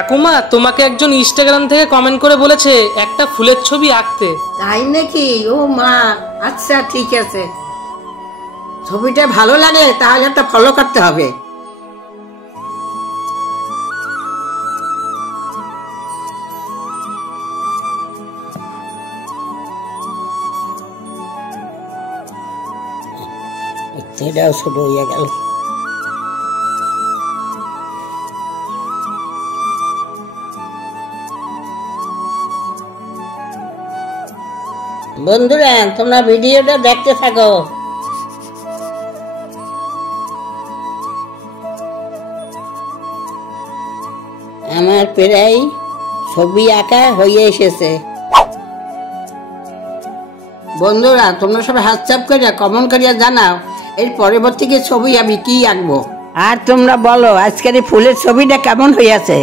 ঠাকুমা, তোমাকে একজন ইনস্টাগ্রাম থেকে কমেন্ট করে বলেছে একটা ফুলের ছবি আঁকতে। তাই নাকি? ও মা, আচ্ছা ঠিক আছে, ছবিটা ভালো লাগে তাহলে একটা ফলো করতে হবে। এটাও ছোট হয়ে গেল। বন্ধুরা, তোমরা ভিডিওটা দেখতে থাকো। আমার প্রায় ছবি আঁকা হয়ে এসেছে। বন্ধুরা, তোমরা সবাই হোয়াটসঅ্যাপ করে কমেন্ট করিয়া জানাও এর পরবর্তী ছবি আমি কি আঁকবো। আর তোমরা বলো আজকের এই ফুলের ছবিটা কেমন হয়েছে।